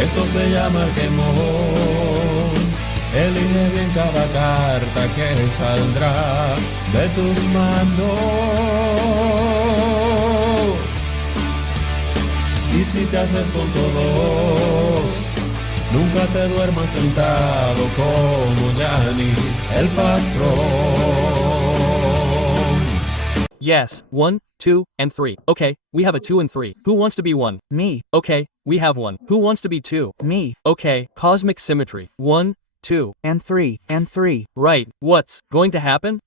Esto se llama el quemón. Elige bien cada carta que saldrá de tus manos. Y si te haces con todos, nunca te duermas sentado como Yanni, el patrón. Yes, 1, 2, and 3. Okay, we have a 2 and 3. Who wants to be 1? Me. Okay, we have 1. Who wants to be 2? Me. Okay, cosmic symmetry. 1, 2. And 3. And 3. Right, what's going to happen?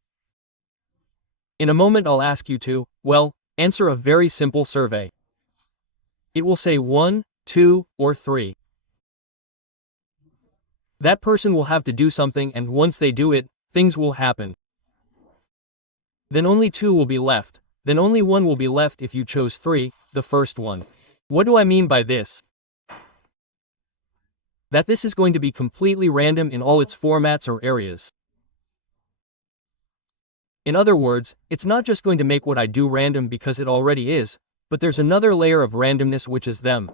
In a moment I'll ask you to, well, answer a very simple survey. It will say 1, 2, or 3. That person will have to do something, and once they do it, things will happen. Then only 2 will be left. Then only 1 will be left if you chose 3, the first one. What do I mean by this? That this is going to be completely random in all its formats or areas. In other words, it's not just going to make what I do random because it already is, but there's another layer of randomness which is them.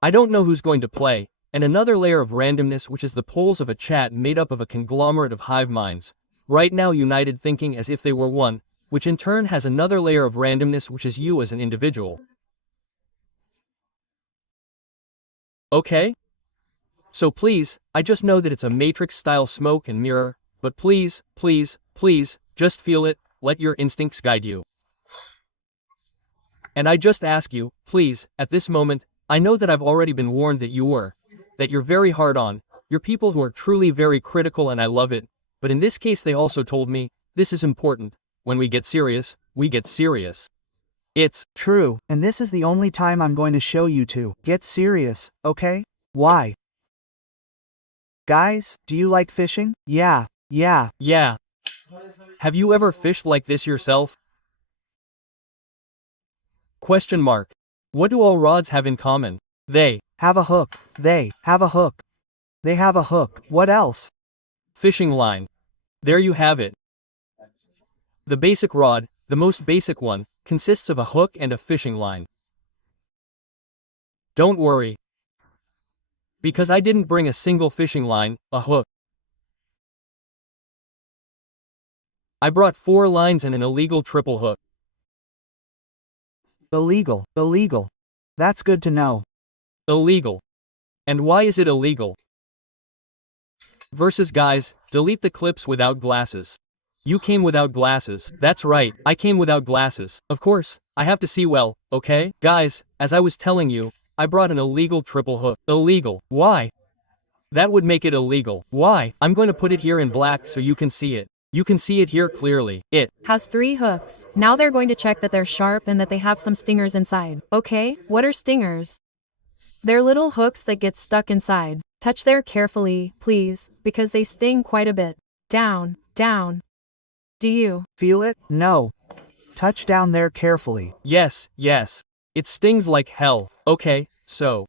I don't know who's going to play, and another layer of randomness which is the polls of a chat made up of a conglomerate of hive minds, right now united thinking as if they were one, which in turn has another layer of randomness which is you as an individual. Okay? So please, I just know that it's a matrix-style smoke and mirror, but please, please, please, just feel it, let your instincts guide you. And I just ask you, please, at this moment, I know that I've already been warned that you're very hard on, you're people who are truly very critical and I love it, but in this case they also told me, this is important, when we get serious, we get serious. It's true, and this is the only time I'm going to show you to get serious, okay? Why? Guys, do you like fishing? Yeah. Have you ever fished like this yourself? Question mark. What do all rods have in common? They have a hook. They have a hook. They have a hook. What else? Fishing line. There you have it. The basic rod, the most basic one, consists of a hook and a fishing line. Don't worry. Because I didn't bring a single fishing line, a hook. I brought 4 lines and an illegal triple hook. Illegal. That's good to know. Illegal. And why is it illegal? Versus guys, delete the clips without glasses. You came without glasses, that's right, I came without glasses. Of course, I have to see well, okay? Guys, as I was telling you, I brought an illegal triple hook. Illegal. Why? That would make it illegal. Why? I'm going to put it here in black so you can see it. You can see it here clearly. It has 3 hooks. Now they're going to check that they're sharp and that they have some stingers inside. Okay, what are stingers? They're little hooks that get stuck inside. Touch there carefully, please, because they sting quite a bit. Down. Do you feel it? No. Touch down there carefully. Yes. It stings like hell. Okay, so.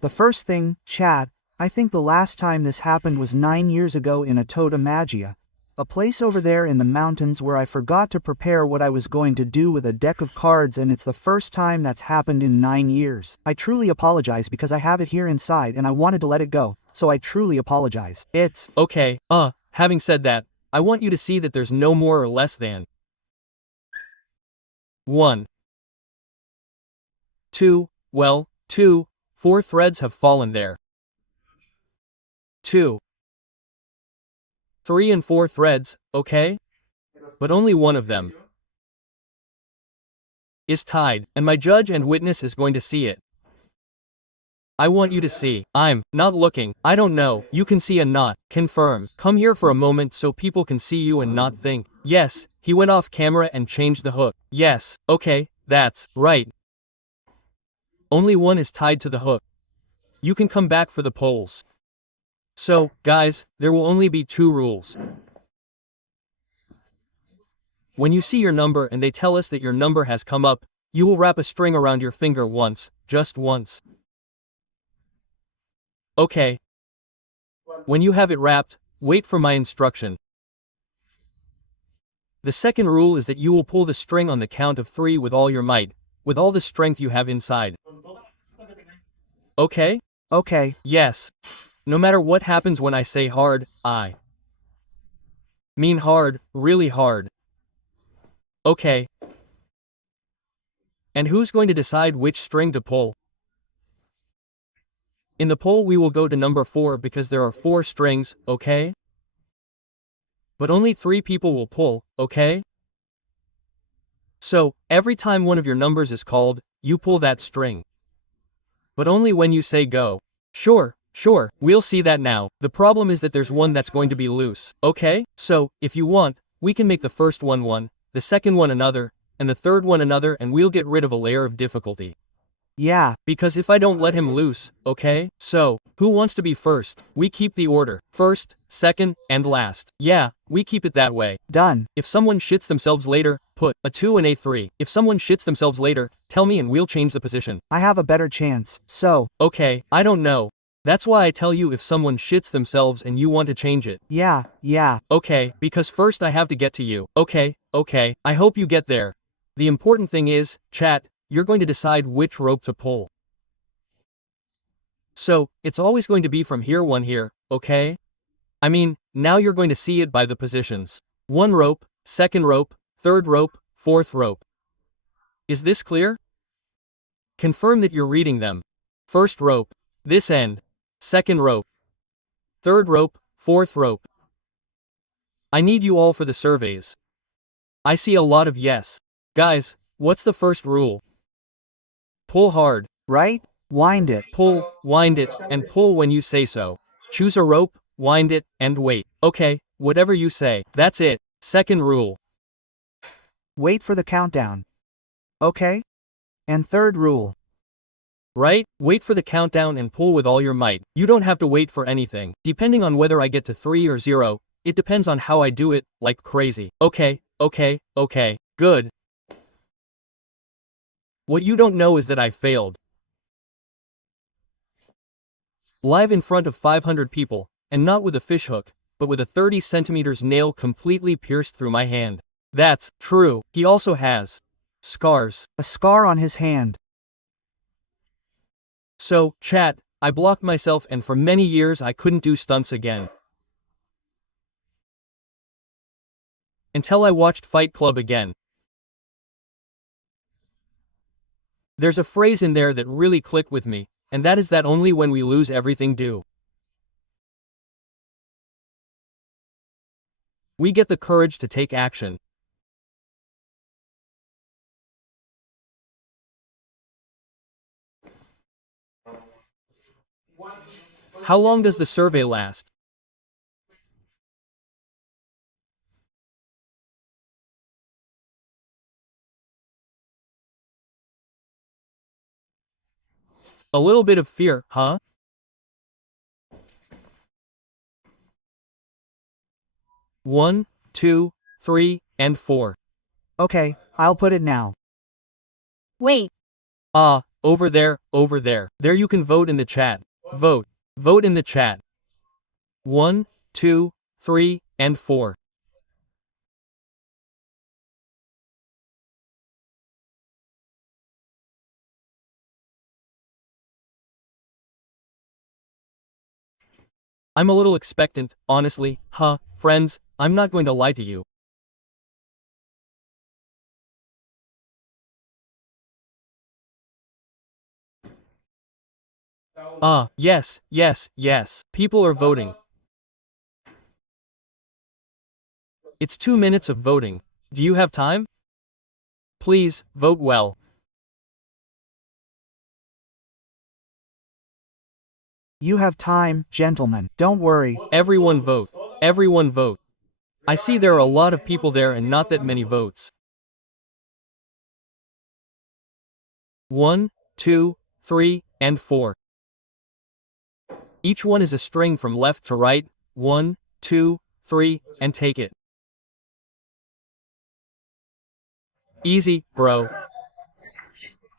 The first thing, Chad, I think the last time this happened was 9 years ago in Atoda Magia, a place over there in the mountains where I forgot to prepare what I was going to do with a deck of cards, and it's the first time that's happened in 9 years. I truly apologize because I have it here inside and I wanted to let it go, so I truly apologize. It's okay, having said that, I want you to see that there's no more or less than 1, 2, 4 threads have fallen there. 2, 3 and 4 threads, okay? But only one of them is tied, and my judge and witness is going to see it. I want you to see. I'm not looking. I don't know. You can see and not confirm. Come here for a moment so people can see you and not think. Yes, he went off camera and changed the hook. Yes, okay, that's right. Only one is tied to the hook. You can come back for the polls. So, guys, there will only be 2 rules. When you see your number and they tell us that your number has come up, you will wrap a string around your finger once, just once. Okay. When you have it wrapped, wait for my instruction. The second rule is that you will pull the string on the count of 3 with all your might, with all the strength you have inside. Okay? Okay, Yes. No matter what happens when I say hard, I mean hard, really hard. Okay. And who's going to decide which string to pull? In the poll we will go to number 4 because there are 4 strings, okay? But only 3 people will pull, okay? So, every time one of your numbers is called, you pull that string. But only when you say go. Sure, we'll see that now. The problem is that there's one that's going to be loose, okay? So, if you want, we can make the first one one, the second one another, and the third one another, and we'll get rid of a layer of difficulty. yeah, Because if I don't let him loose, okay? So, who wants to be first? We keep the order. First, second, and last. Yeah, we keep it that way. done. If someone shits themselves later, put a 2 and a 3. If someone shits themselves later, tell me and we'll change the position. I have a better chance, so, Okay, I don't know. That's why I tell you if someone shits themselves and you want to change it. yeah. Okay, because first I have to get to you. Okay, I hope you get there. The important thing is, chat, you're going to decide which rope to pull. So, it's always going to be from here one here, okay? I mean, now you're going to see it by the positions. 1 rope, 2nd rope, 3rd rope, 4th rope. Is this clear? Confirm that you're reading them. 1st rope, this end. 2nd rope. 3rd rope, 4th rope. I need you all for the surveys. I see a lot of yes. Guys, what's the first rule? Pull hard. Right? Wind it. Pull, wind it, and pull when you say so. Choose a rope, wind it, and wait. Okay, whatever you say. That's it. Second rule. Wait for the countdown. Okay? And third rule. Right? Wait for the countdown and pull with all your might. You don't have to wait for anything. Depending on whether I get to 3 or 0, it depends on how I do it, like crazy. Okay, good. What you don't know is that I failed. Live in front of 500 people, and not with a fishhook, but with a 30 centimeters nail completely pierced through my hand. That's true. He also has scars. A scar on his hand. So, chat, I blocked myself and for many years I couldn't do stunts again. Until I watched Fight Club again. There's a phrase in there that really clicked with me, and that is that only when we lose everything do we get the courage to take action. How long does the survey last? A little bit of fear, huh? One, 2, 3, and 4. Okay, I'll put it now. Wait. Over there. There you can vote in the chat. Vote in the chat. 1, 2, 3, and 4. I'm a little expectant, honestly, friends, I'm not going to lie to you. Yes, people are voting. It's 2 minutes of voting. Do you have time? Please, vote well. You have time, gentlemen. Don't worry. Everyone vote. I see there are a lot of people there and not that many votes. 1, 2, 3, and 4. Each one is a string from left to right. 1, 2, 3, and take it. Easy, bro.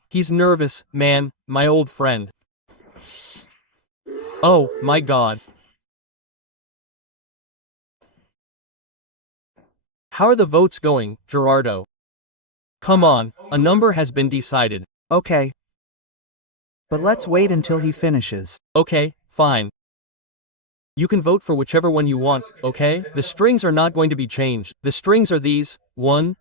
He's nervous, man, my old friend. Oh, my God. How are the votes going, Gerardo? Come on, a number has been decided. Okay. But let's wait until he finishes. Okay, fine. You can vote for whichever one you want, okay? The strings are not going to be changed. The strings are these: 1,